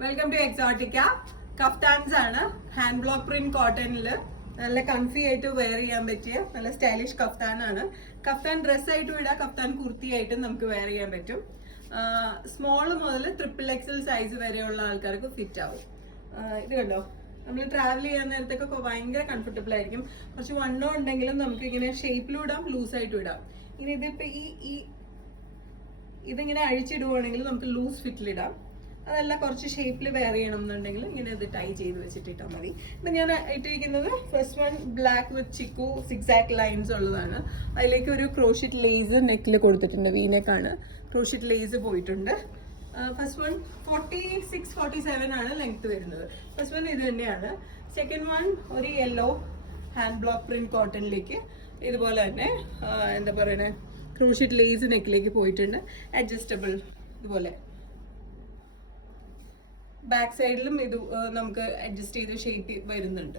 Welcome to Exotica. Kaftans ആണ്, hand block print കോട്ടണില് നല്ല കൺഫി ആയിട്ട് വെയർ ചെയ്യാൻ പറ്റിയ നല്ല സ്റ്റൈലിഷ് കഫ്താനാണ്. കഫ്താൻ ഡ്രസ്സായിട്ടും ഇടാം, കഫ്താൻ കുർത്തിയായിട്ടും നമുക്ക് വെയർ ചെയ്യാൻ പറ്റും. സ്മോൾ മുതൽ XXL സൈസ് വരെയുള്ള ആൾക്കാർക്ക് ഫിറ്റ് ആവും. ഇത് കണ്ടോ, നമ്മൾ ട്രാവൽ ചെയ്യാൻ നേരത്തൊക്കെ ഭയങ്കര കംഫർട്ടബിൾ ആയിരിക്കും. കുറച്ച് വണ്ണോ ഉണ്ടെങ്കിലും നമുക്ക് ഇങ്ങനെ ഷേപ്പിലും ഇടാം, ലൂസായിട്ടും ഇടാം. ഇനി ഇതിപ്പോ ഇതിങ്ങനെ അഴിച്ചിടുവാണെങ്കിൽ നമുക്ക് ലൂസ് ഫിറ്റിലിടാം. അതല്ല കുറച്ച് ഷേപ്പിൽ വെയർ ചെയ്യണം എന്നുണ്ടെങ്കിൽ ഇങ്ങനെ ഇത് ടൈ ചെയ്ത് വെച്ചിട്ടിട്ടാൽ മതി. ഇപ്പം ഞാൻ ഇട്ടിരിക്കുന്നത് ഫസ്റ്റ് വൺ ബ്ലാക്ക് വിത്ത് ചിക്കു സിക്സാക്ട് ലൈൻസ് ഉള്ളതാണ്. അതിലേക്ക് ഒരു ക്രോഷിറ്റ് ലേസ് നെക്കിൽ കൊടുത്തിട്ടുണ്ട്. വീനെക്കാണ്, ക്രോഷിറ്റ് ലേസ് പോയിട്ടുണ്ട്. ഫസ്റ്റ് വൺ 46-47 ആണ് ലെങ്ത് വരുന്നത്. ഫസ്റ്റ് വൺ ഇത് തന്നെയാണ്. സെക്കൻഡ് വൺ ഒരു യെല്ലോ ഹാൻഡ് ബ്ലോക്ക് പ്രിന്റ് കോട്ടണിലേക്ക് ഇതുപോലെ തന്നെ എന്താ പറയണേ, ക്രോഷിറ്റ് ലേസ് നെക്കിലേക്ക് പോയിട്ടുണ്ട്. അഡ്ജസ്റ്റബിൾ ഇതുപോലെ ബാക്ക് സൈഡിലും ഇത് നമുക്ക് അഡ്ജസ്റ്റ് ചെയ്ത് ഷേപ്പ് വരുന്നുണ്ട്.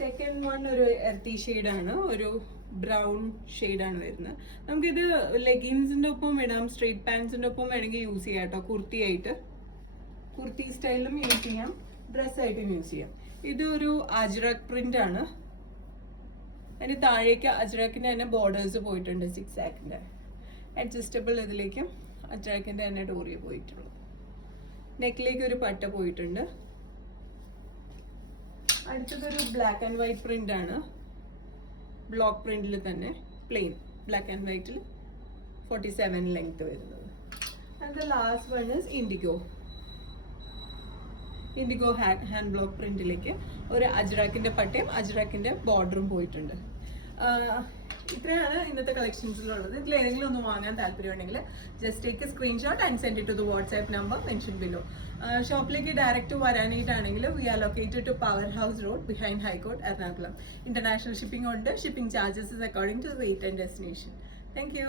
സെക്കൻഡ് വൺ ഒരു എർത്തി ഷെയ്ഡാണ്, ഒരു ബ്രൗൺ ഷെയ്ഡാണ് വരുന്നത്. നമുക്കിത് ലെഗിൻസിന്റെ ഒപ്പം ഇടാം, സ്ട്രെയിറ്റ് പാൻസിന്റെ ഒപ്പം വേണമെങ്കിൽ യൂസ് ചെയ്യാം കേട്ടോ. കുർത്തിയായിട്ട്, കുർത്തി സ്റ്റൈലിലും യൂസ് ചെയ്യാം, ഡ്രസ്സായിട്ടും യൂസ് ചെയ്യാം. ഇത് ഒരു അജ്രക് പ്രിന്റ് ആണ്. അതിന് താഴേക്ക് അജ്രക്കിന്റെ തന്നെ ബോർഡേഴ്സ് പോയിട്ടുണ്ട്, സിക്സാക്കിന്റെ. അഡ്ജസ്റ്റബിൾ ഇതിലേക്കും അജ്രക്കിന്റെ തന്നെ ഡോറിയ പോയിട്ടുള്ളൂ. നെക്കിലേക്ക് ഒരു പട്ട പോയിട്ടുണ്ട്. അടുത്തതൊരു ബ്ലാക്ക് ആൻഡ് വൈറ്റ് പ്രിന്റ് ആണ്, ബ്ലോക്ക് പ്രിന്റിൽ തന്നെ പ്ലെയിൻ ബ്ലാക്ക് ആൻഡ് വൈറ്റിൽ 47 ലെങ്ത് വരുന്നത്. And the last one is indigo hand block പ്രിന്റിലേക്ക് ഒരു അജ്രക്കിന്റെ പട്ടയും അജ്രക്കിന്റെ ബോർഡറും പോയിട്ടുണ്ട്. ഇത്രയാണ് ഇന്നത്തെ കളക്ഷൻസിലുള്ളത്. ഇതിൽ ഏതെങ്കിലും ഒന്ന് വാങ്ങാൻ താല്പര്യമുണ്ടെങ്കിൽ just take a screenshot and send it to the WhatsApp number mention below. ഷോപ്പിലേക്ക് ഡയറക്റ്റ് വരാനായിട്ടാണെങ്കിൽ we are located to power house road behind high court Ernakulam. International shipping ഉണ്ട്. Shipping charges is according to weight and destination. Thank U.